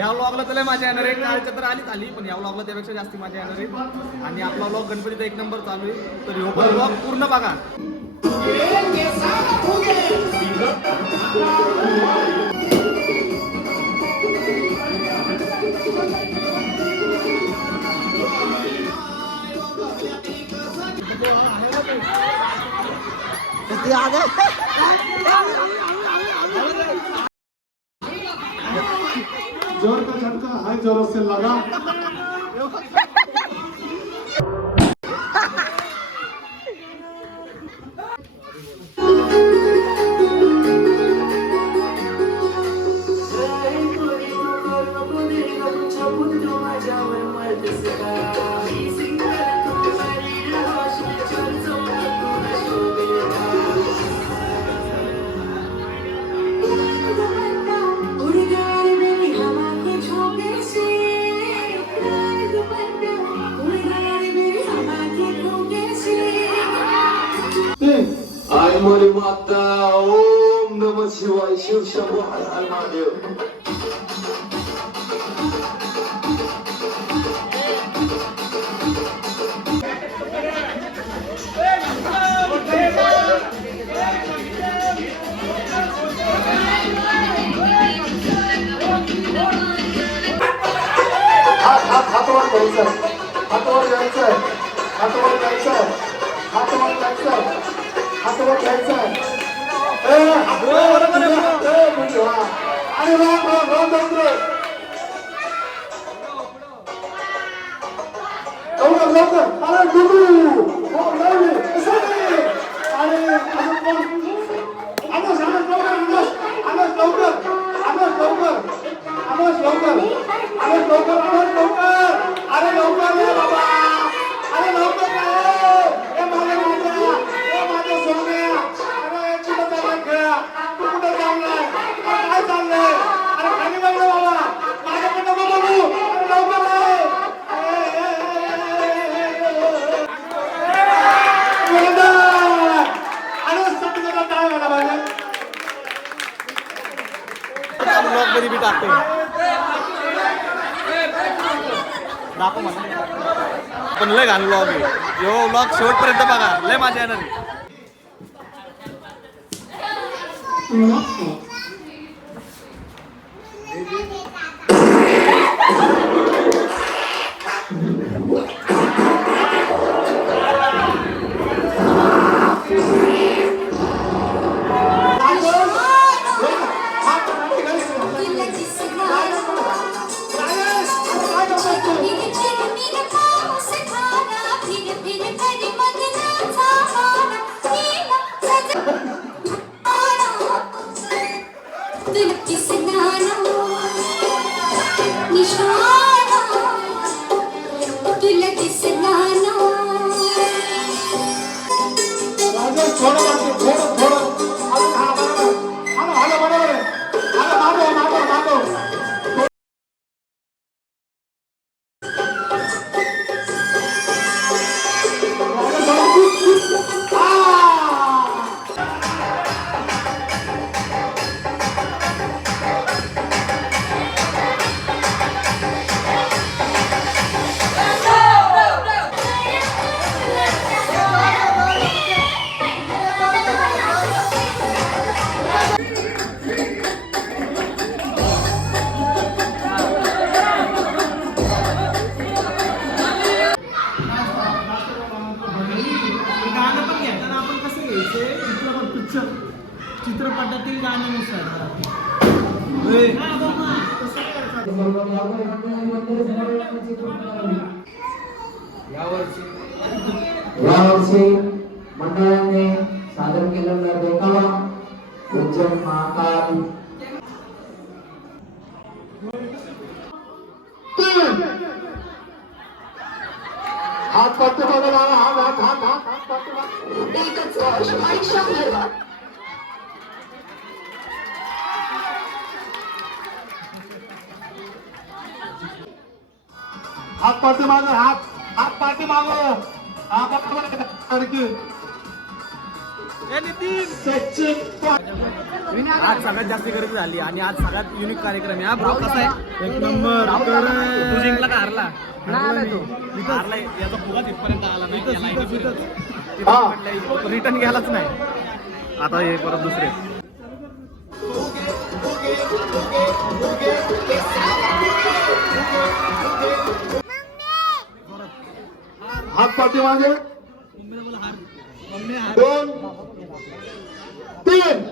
या व्लॉगला तर माझ्या येणार आहे, कालच्या तर आली पण या व्लॉगला त्यापेक्षा जास्ती माझ्या येणार आहे. आणि आपला व्लॉग गणपतीचा 1 नंबर चालू आहे, तर ह्यो पण व्लॉग पूर्ण बघा. जोर का झटका हाई जोरों से लगा. आई मोरी माता ओम नमः शिवाय शिव शंभो हर हर महादेव. हातवर घ्यायचं, हातवर घ्यायचं, हातवर घ्यायचं, हातवर घ्यायचं, हातवर घ्यायचं. अरे लवकर अरे डुडू अरे आमोस लवकर अरे लवकर रे बाबा, अरे लवकर रे माझ्या सोन्या, अरे कुठं चाललाय खेळा, तू कुठं चाललाय, काय चाललंय, अरे खाली बघ बाबा, माझ्याकडे नको बघू, अरे लवकर काय मला पाहिजे ब्लॉग मध्ये बी टाकतो, दाखव मला. पण लय घाण व्लॉग आहे ह्यो, व्लॉग शेवटपर्यंत बघा, लय मजा येणार आहे. चित्रपटातील गाण्यानुसार यावर्षी मंडळाने सादर केलेला देखावा उज्जैन महाकाल हात पाठते बघा, हात पाठते एकच वर्ष आणि 100 वाट. हात पाठी मागो, हात पाठी मागो, हा नितीन सचिन आज सगळ्यात जास्त गर्दी झाली आणि आज सगळ्यात युनिक कार्यक्रम आहे. हा ब्रो कसा आहे? एक नंबर. तू जिंकला का हारला? हारलाय. याचा फुगा तिथपर्यंत आला नाही. रिटर्न घ्यायलाच नाही. आता हे परत दुसरे. हात पाठीमागे 2 3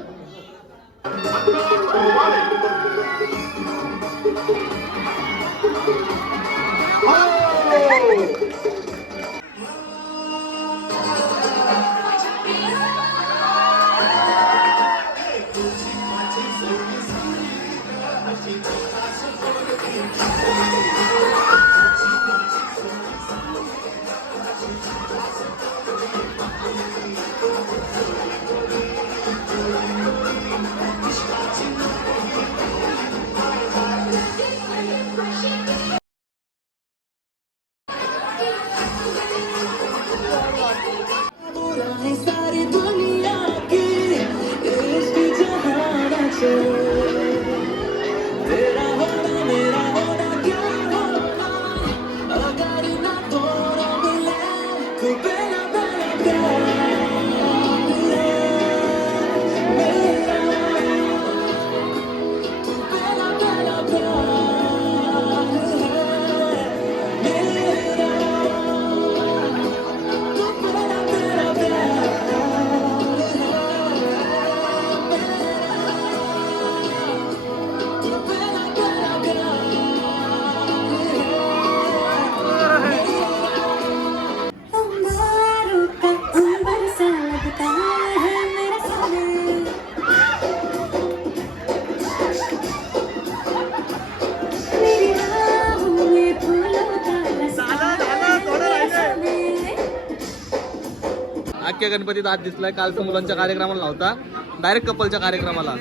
अख्ख्या गणपतीत आज दिसलाय. कालचा मुलांच्या कार्यक्रमाला नव्हता, डायरेक्ट कपलच्या कार्यक्रमाला.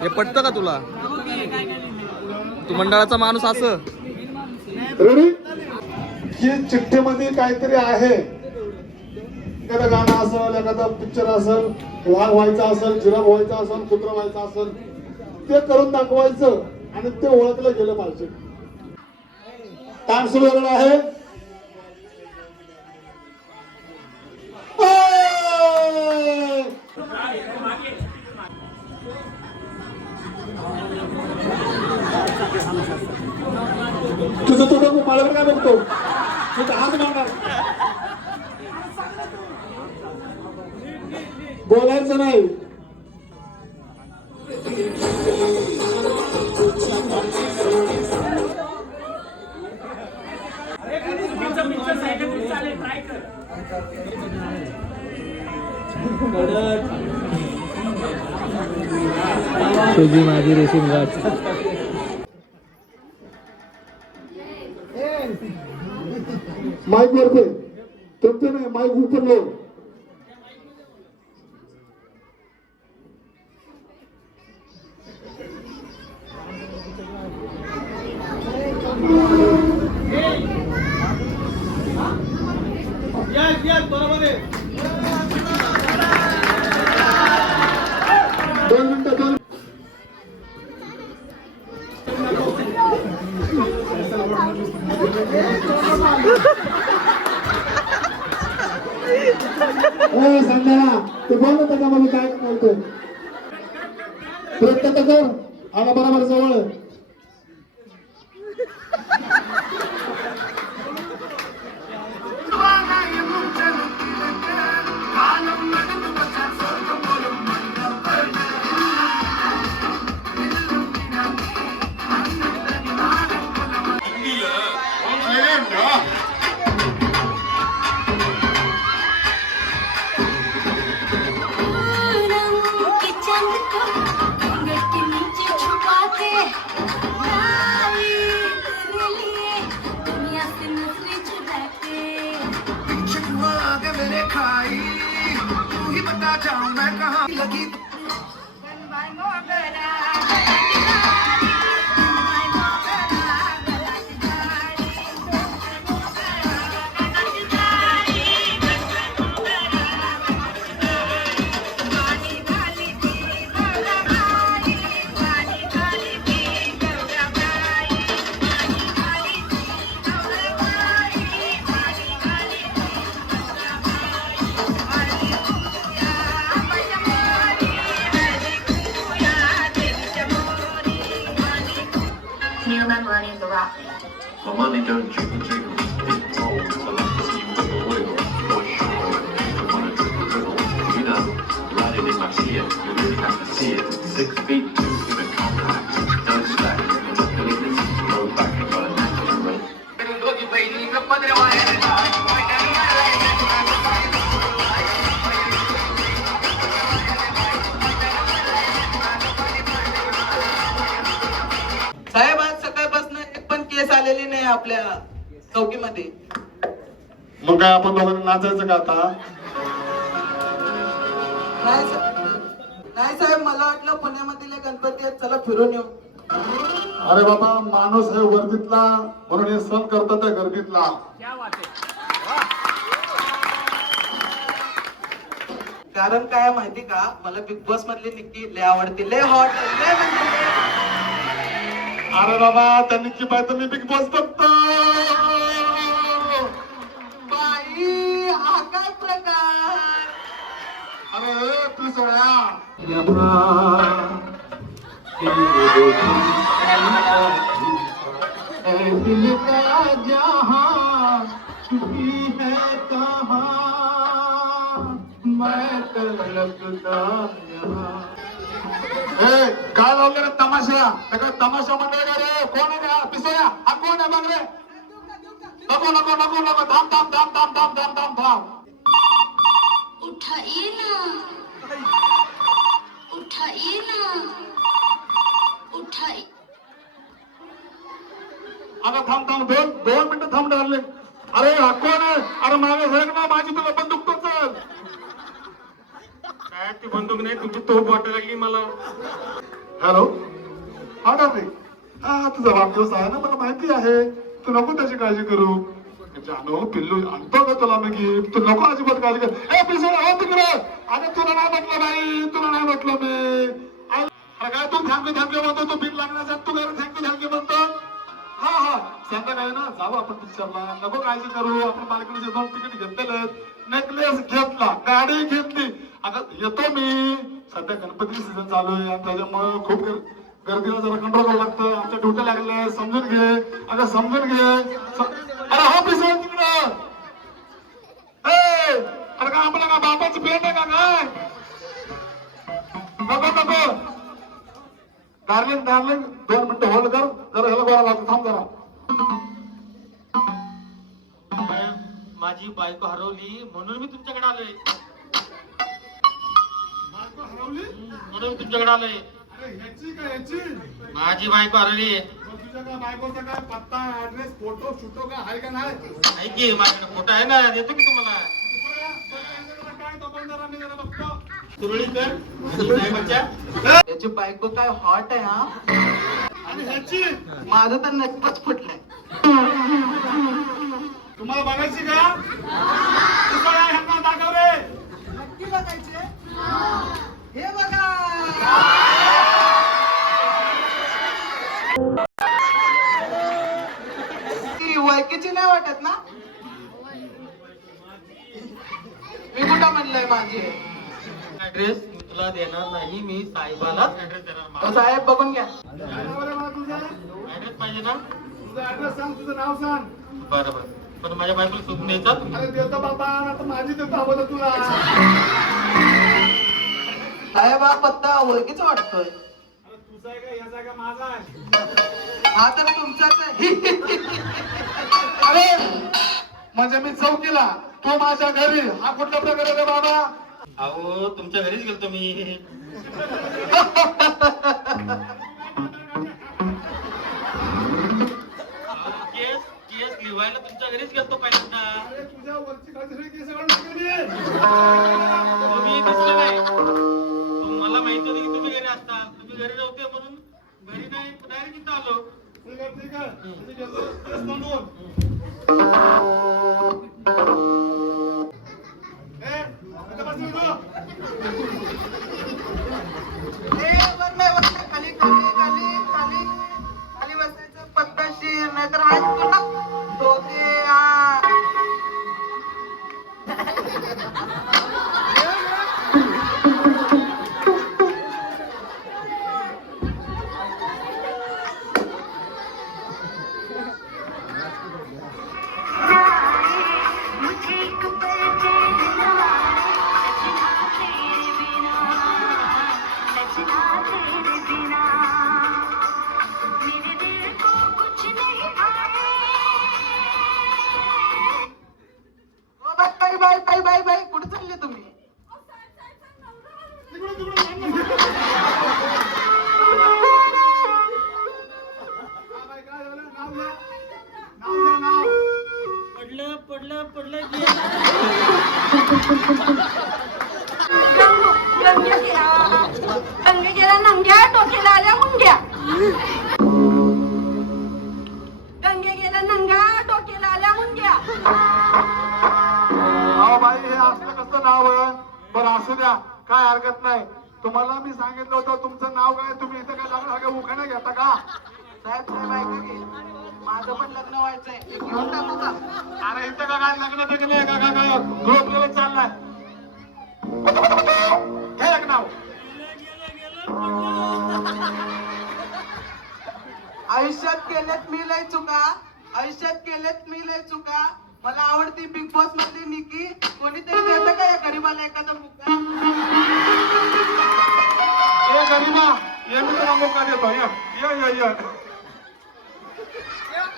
हे पटतं का तुला? तू मंडळाचा माणूस असं रेडी ही चिठ्ठीमध्ये काहीतरी आहे. एखादं गाणं असेल, एखादा पिक्चर असेल, वाघ व्हायचा असेल, जिराफ व्हायचा असेल, कुत्रा व्हायचा असेल, ते करून दाखवायचं आणि ते ओळखलं गेलं पाहिजे. डान्स वेगळं आहे. तुझं तो बघू, मला काय बघतो, तुझा हात मारणार, बोलायचं नाही. तुझी माझी रेशीम गाठ. माईक वरते तुमचे नाही, माईक उचललो. बरोबर आहे. 2 मिनिटं 2 संध्याला ते बोल ना त्याच्यामध्ये काय बोलतोय. प्रयत्न तर कर. आला बरोबर जवळ. that money is a rock. My money don't jiggle jiggle. It rolls. I like to see you wiggle wiggle. For sure. You wanna dribble dribble. You know, write it in my tear. You really have to see it. 6 feet 2 in a compact. No slack. You're not gonna let it go back and go natural. साहेब आज सकाळपासून एक पण केस आलेली नाही आपल्या चौकीमध्ये. मग काय आपण दोघांनी नाचायचं का आता? नाही साहेब, मला वाटलं पुण्यामधील गणपती आहेत, चला फिरून येऊ. अरे बाबा, माणूस आहे वर्दीतला म्हणून हे सण करतात त्या गर्दीतला. कारण काय माहिती का, मला बिग बॉस मधली निक्की लय आवडते, लय हॉट, लय म्हणजे. अरे बाबा, त्या निक्की बाई तर मी बिग बॉस बघतो. बाई, हा काय प्रकार. अरे तू सोळ्या दिल का जहां छुपी है कहां मैं तड़पता यहाँ. काय लावलं रे तमाशा? काय तमाशा मंडळ का रे? कोण आहे का पिसोया? हा कोण आहे बघ रे? नको नको नको नको, थांब थांब थांब थांब थांब थांब थांब थांब. उठाइए ना, उठाइए ना, उठाइए. अगं थांब थांब, दोन मिनिटं थांब डारले. अरे हा कोण आहे? अरे मागे सरक ना, माझी तुला बंदूक तो चल. काय ती बंदूक नाही, तुझी तोफ वाटायला लागली मला. हॅलो, हा डारले. हा तुझा वाढदिवस आहे ना, मला माहिती आहे. तू नको त्याची काळजी करू. जानो पिल्लू आणतो का तुला मी गिफ्ट? तू नको अजिबात काळजी कर. ए पिसोड, हो तिकडे. अरे तुला नाही म्हटलं बाई, तुला नाही म्हटलं मी. अरे काय तू थँक्यू म्हणतो? तू बिल लागण्याचा तू काय थँक्यू म्हणतो? हा हा, संध्याकाळी ना जाऊ आपण पिक्चरला. नको काळजी करू, आपण बाल्कनीचे 2 तिकीट घेतलेले, नेकलेस घेतला, गाडी घेतली. आता येतो मी. सध्या गणपती सीझन चालू आहे आणि त्याच्यामुळे खूप गर्दीला जरा कंट्रोल करावं लागतं. आमच्या ड्युटी लागले, समजून घे. अगं समजून घे. अरे हो पिसोड तिकडं. अरे का आपला का बापाची पेट आहे का काय? नको नको डार्लिंग, 2 मिनिटं होल्ड कर. जरा ह्याला गोळा लागतो, थांब जरा. माझी बायको हरवली म्हणून मी तुमच्याकडे आलोय. बायको हरवली? म्हणून तुमच्याकडे आलोय. अरे ह्याची का ह्याची? माझी बायको हरवली. तुझ्या का बायकोचा काय पत्ता, ऍड्रेस, फोटो शूटो का आहे का नाही? आहे की माझ्याकडे फोटो आहे ना, देतो की तुम्हाला. काय तपवणार आम्ही जरा बघतो. सुरळीकर आणि साहेबाच्या. त्याची बायको काय हॉट आहे हा. आणि ह्याची माझं तर नक्कीच फुटलंय. तुम्हाला बघायची का? पिसोड्या, ह्यांना दाखव रे. नक्की बघायचे. हे बघा. ती वळकीची नाही वाटत ना? मी कुठं म्हणलंय माझी? ऍड्रेस तुला देणार नाही मी, साहेबालाच ऍड्रेस देणार. तो साहेब बघून घ्या. काय नाव रे मला तुझं? ऍड्रेस पाहिजे ना? तुझा ऍड्रेस सांग, तुझं नाव सांग. बरं बरं, पण माझ्या बायकोला शोधून द्यायचं. अरे देतो बाबा, आता माझी देतो अगोदर तुला. साहेब हा पत्ता ओळखीचा वाटतोय. अरे तुझा आहे का ह्याचा आहे का माझा आहे? हा तर तुमचाच आहे. अरे म्हणजे मी चौकीला, तू माझ्या घरी. हा कुठला प्रकार आहे रे बाबा? अहो तुमच्या घरीच गेलतो मी. केस लिवायला तुमच्या घरीच गेलतो पहिल्यांदा. अरे तुझ्या वरची खालची सगळी केस काढून टाकली. तुम्ही दिसले नाही. मला माहिती होतं की तुम्ही घरी असता. तुम्ही घरी नव्हते म्हणून घरी नाही, डायरेक्ट इथं आलो. ठीक आहे, ठीक आहे. मी घेतो केस नोंदवून. इथं बस नको. वर नाही, खाली खाली खाली खाली खाली बसायचं पत्ताशीर, नाहीतर हात पुन्हा डोके. नाव द्या नाव. पडलं पडलं पडलं गंगे गेला नंग्या डोक्याला आल्या मुंग्या गंगे गेला नंगा डोक्याला आल्या मुंग्या अहो बाई हे असलं कसं नाव आहे? बरं असू द्या, काय हरकत नाही. तुम्हाला मी सांगितलं होतं तुमचं नाव काय, तुम्ही इथं काय लागलं उखाणे घेता का? साहेब साहेब ऐका की माझं पण लग्न व्हायचंय ते घेऊन टाकू का? अरे इथं का काय लग्न बिग्न आहे का काय ग्रुपला चाललाय? हे एक नाव. आयुष्यात केलेत मी लय चुका, आयुष्यात केलेत मी लय चुका. मला आवडती बिग बॉस मधली निकी. कोणीतरी देतं का या गरीबाला एखादा मुका? ए गरीबा, ये मी तुला मोका देतो. ये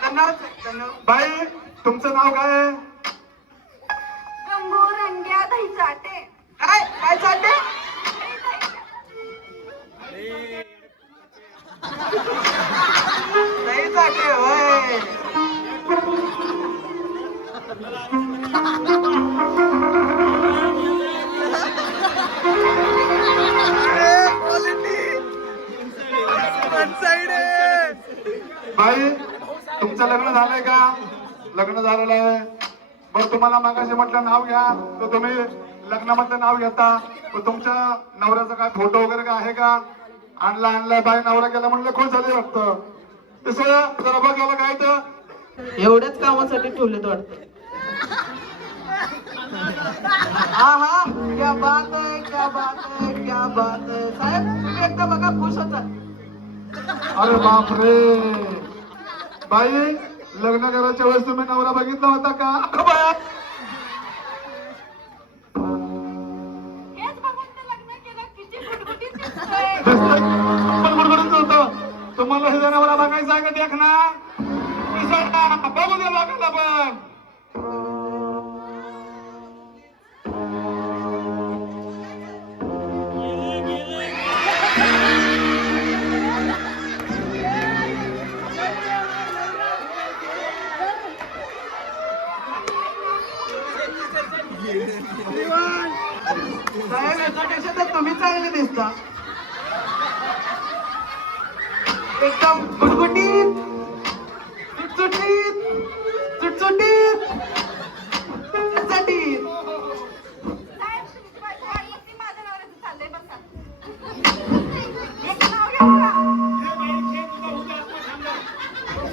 धन्यवाद धन्यवाद. बाई तुमचं नाव काय आहे? गंगू रंग्या दही चाटे काय काय चालते? नाही चालते होय. बाई तुमचं लग्न झालंय का? लग्न झालेलं आहे. बरं तुम्हाला मागाशी म्हटलं नाव घ्या तर तुम्ही लग्नामधलं नाव घेता. तुमच्या नवऱ्याचा काय फोटो वगैरे काय आहे का? आणलाय बाई नवरा गेला म्हणलं खुश झाले वाटतं. तसं जरा बघ गेलं काय तर एवढ्याच कामासाठी ठेवलेत वाटतं. हा हा क्या बात है क्या बात है क्या बात है. साहेब तुम्ही एकदा बघा खुश होतात. अरे बापरे. बाई लग्न करायच्या वेळेस तुम्ही नवरा बघितला होता का? हेच बघून तर लग्न केलं किती गुटगुटीत दिसतोय पण गुडगुडीत होतं. तुम्हाला हे नवरा बघायचा आहे का? देख ना बघू दे बघायला पण. साहेब याच्यापेक्षा तर तुम्ही चांगले दिसता. एकदम गुटगुटीत सुटसुटीत सुटसुटीत चटचटीत. साहेब ती माझ्या नवऱ्याचं चाललंय बसा एक नाव घेऊ का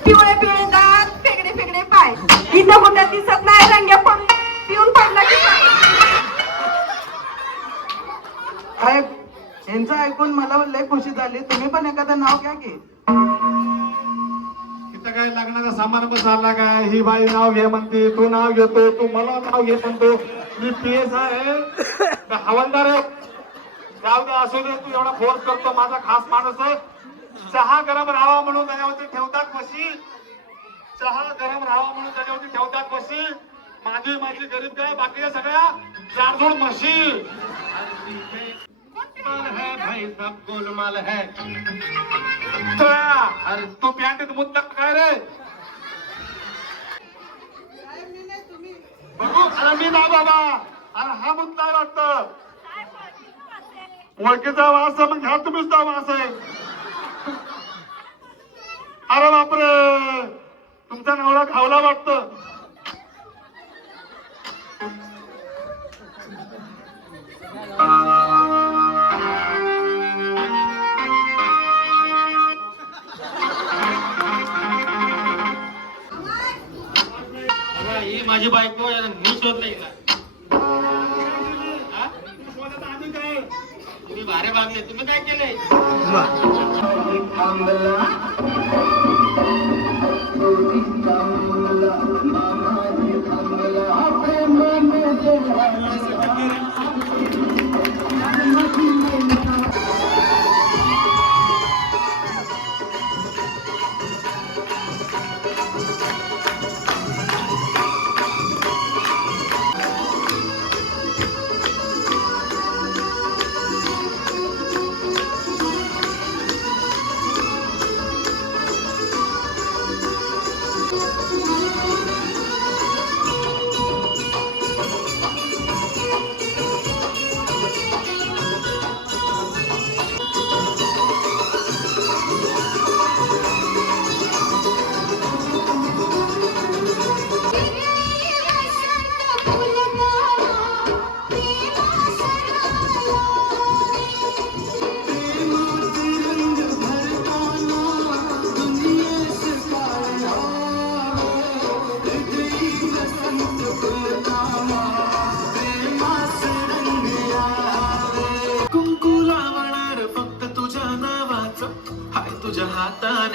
पिवळे पिवळे दात फेगडे फेगडे पाय इथं कुठं दिसत नाही रंग्या पडून पिऊन पडला की काय? साहेब यांचं ऐकून मला लय खुशी झाली. तुम्ही पण एखादं नाव घ्या की. इथं काय लग्नाचा समारंभ चालला काय? ही बाई नाव घे म्हणते, तू नाव घेतो, तू मला नाव घे म्हणतो. मी PS आहे का हवालदार आहे? जाऊ दे असू दे. तू एवढा फोर्स करतो, माझा खास माणूस आहे. चहा गरम राहावा म्हणून त्याच्यावरती ठेवतात म्हशी. चहा गरम राहावा म्हणून त्याच्यावरती ठेवतात म्हशी. माझी गरीब काय, बाकीच्या सगळ्या जाडजूड म्हशी. है भाई सब गोलमाल है. अरे तू पॅन्टीत मुद्दा काय रे? बघू अरे मी ना बाबा. अरे हा मुद्दा आहे वाटतं. ओळखीचा वास आहे, मग घ्या तुम्हीच तो वास आहे. अरे बापरे तुमचा नवरा खावला वाटतं. ही माझी बायको मी शोधलं हिला. हा? तुम्ही भारे बांधले, तुम्ही काय केलंय?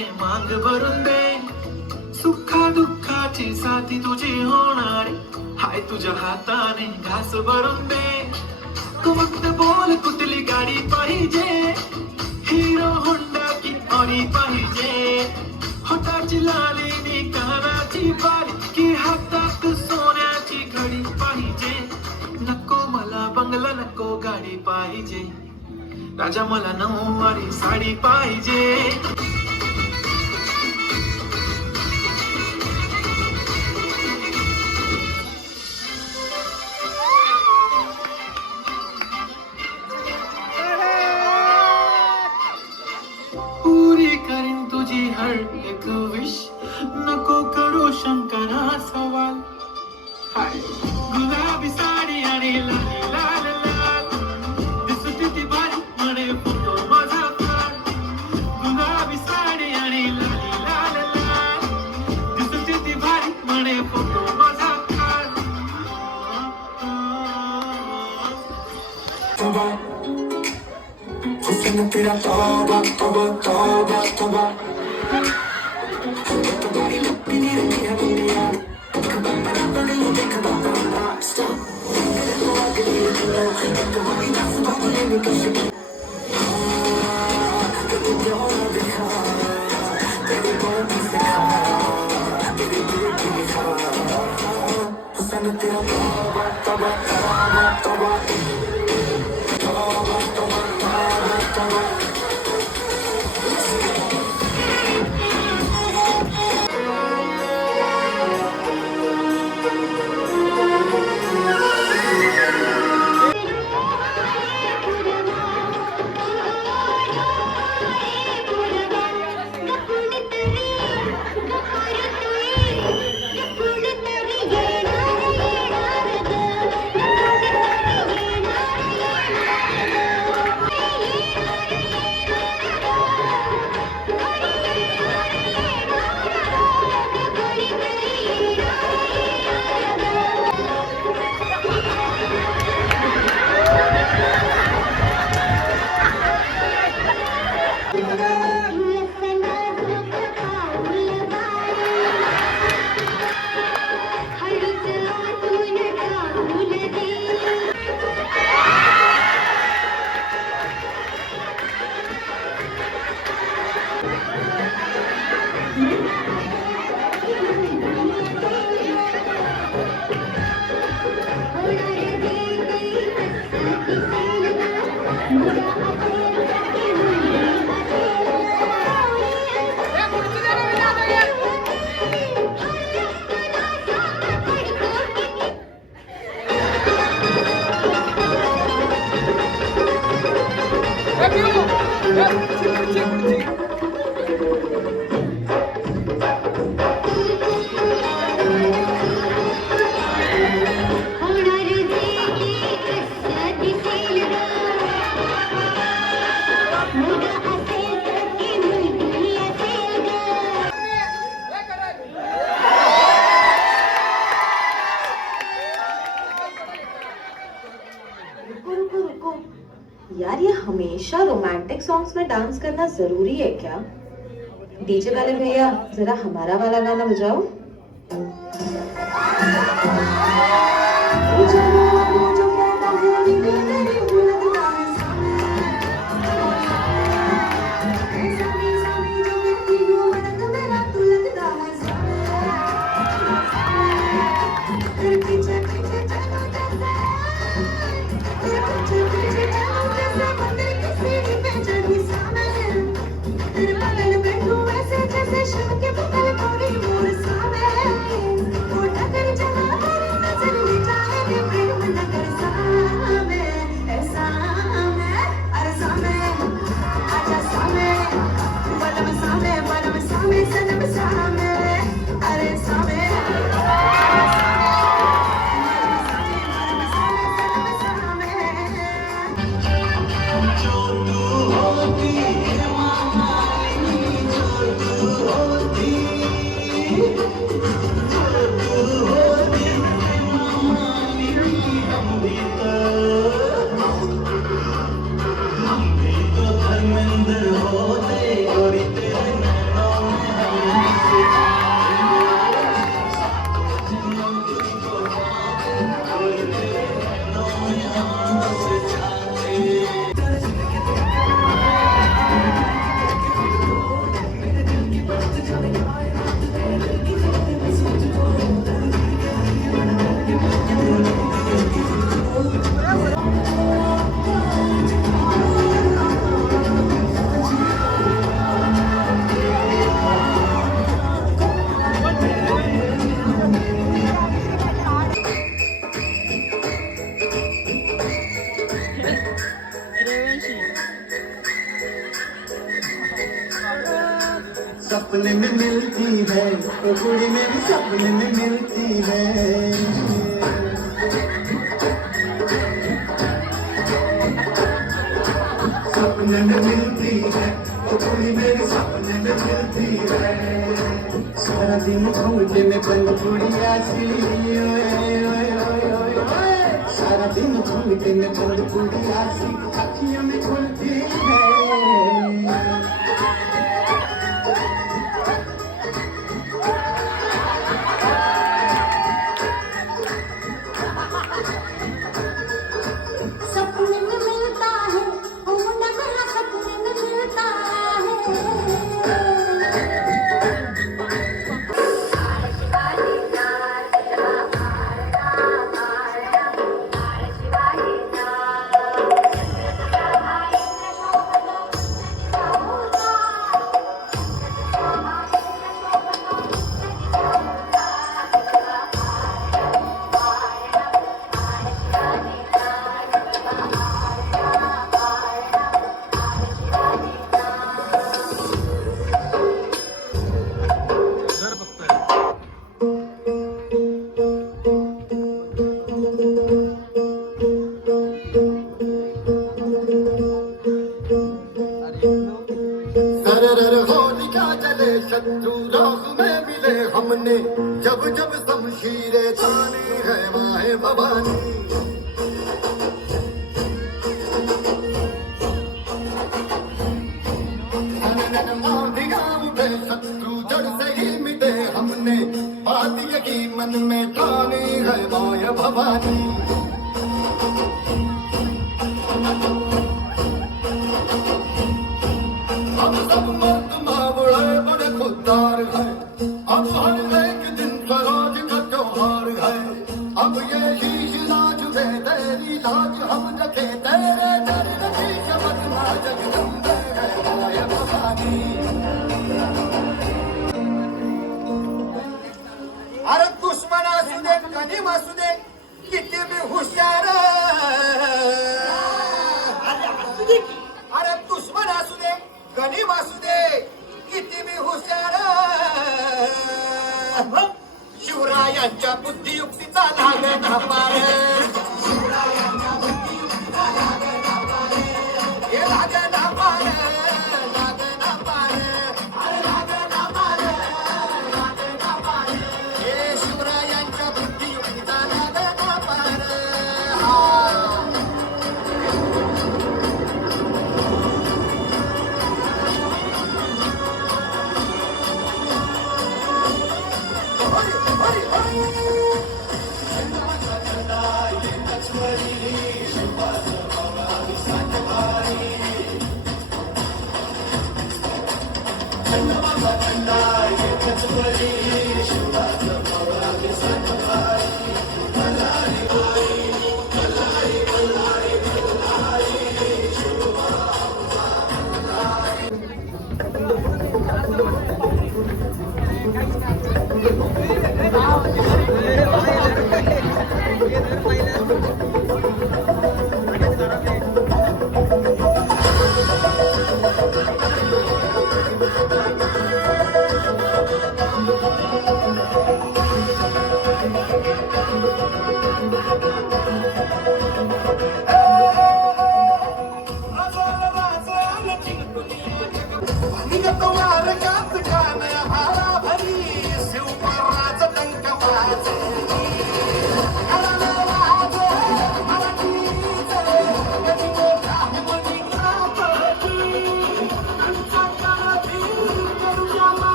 प्रेमाने मांग भरून दे, सुखा दुःखाची साथी तुझी होणार, हाय तुझ्या हाताने घास भरून दे. तू फक्त बोल कुठली गाडी पाहिजे, हिरो होंडा की ऑडी पाहिजे, होटाची लाली नी कानाची बाली की हातात सोन्याची घडी पाहिजे. नको मला बंगला नको गाडी पाहिजे, राजा मला नऊवारी साडी पाहिजे. पुरी करीन तुझी हर एक विश, नको करू शंकरा सवाल. हाय गुलाबी साडी आणि लाली लाल लाल, दिसते ती भारी म्हणे फोटो माझा काढ. गुलाबी साडी आणि लाली लाल लाल, दिसते ती भारी म्हणे फोटो माझा काढ. हुस्न तेरा तौबा तौबा तौबा तौबा, तुम्हारी लपी दी रखी है दुनिया, बड़ा बड़ी देख बाबा स्टॉप, तेरे अगली लो तुम्हारी दस बदले में कुछ तेरी जोर दिखा, तेरी बात सिखा, तेरी दिल की लिखा. हुस्न तेरा तौबा तौबा तौबा तौबा तौबा तौबा तौबा. यार ये हमेशा रोमांटिक सॉन्ग्स में डांस करना जरूरी है क्या? डीजे वाले भैया जरा हमारा वाला गाना बजाओ. सपने में मिलती है, वो कुड़ी मेरी सपने में मिलती है। सपने में मिलती है, वो कुड़ी मेरी सपने में मिलती है। सारा दिन घूमते में बंद कुड़िया सी, सारा दिन घूमते में बंद कुड़िया सी, अखियों में खुलती है। सपने में मिलता है, ओ मुन्ना मेरा सपने में मिलता जर फक्त सरर होलिका जले शत्रु राह में मिले हमने, जब जब शमशीरें ताने है माहे भवानी। आंधियां उठे शत्रु जड़ से ही मिटे हमने, बात यही मन में ठानी है माया भवानी। हम सब मर्द मावड़े बड़े खुददार हैं, अब हर एक दिन स्वराज का त्योहार है। अब ये शीश लाज दे तेरी लाज हम रखे, तेरे दर्द की चमकना जगदम्बे है माया भवानी। अरे दुश्मन असू दे गनीम असू दे, किती मी हुशार, अरे दुश्मन असू दे गनीम असू दे, किती मी हुशार। शिवरायांच्या बुद्धियुक्तीचा लागे ढपार, हे लागे ढपार, लागे ढपार, अरे लागे ढपार, लागे ढपार, हे शिवरायांच्या बुद्धियुक्तीचा लागे ढपार।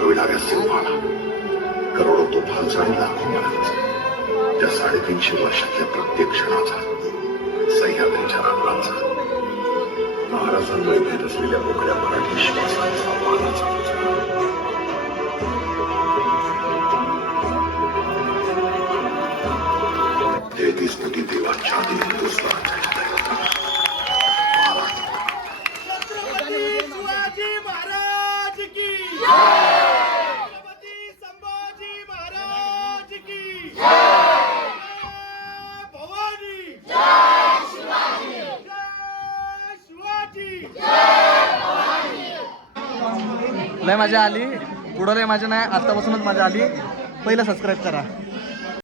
मिळणाऱ्या सिंहाला करोडो तोफांचा आणि लाखो मानांचा, त्या 350 वर्षातल्या प्रत्येक क्षणाचा, सह्याद्रीच्या रांगांचा, महाराजांमुळे भेट असलेल्या मोकळ्या मराठी श्वासांचा, मानाचा तेहती स्तुती देवाच्या आधी हिंदुस्थानच्या दैवताला महाराष्ट्र। छत्रपती शिवाजी महाराज की छत्रपती संभाजी महाराज की लय मजा आली. पुढं लय मजा नाही, आत्तापासूनच मजा आली. पहिलं सबस्क्राईब करा.